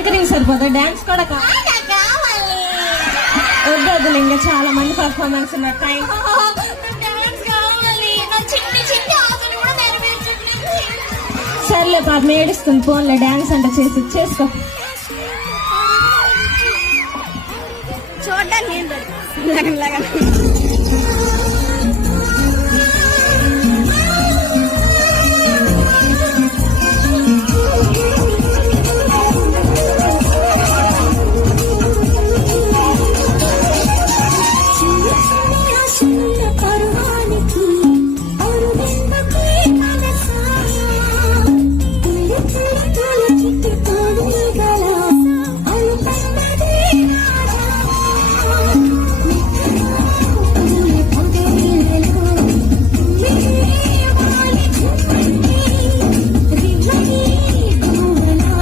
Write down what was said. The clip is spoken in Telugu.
యాంకరింగ్ సరిపోతా, డాన్స్ కూడా వద్దు. ఇంకా చాలా మంది పర్ఫార్మెన్స్ ఉన్న టైం. సర్లే పాపం ఏడుస్తుంది, ఫోన్లో డాన్స్ అంటే చేసుకో. చూడడానికి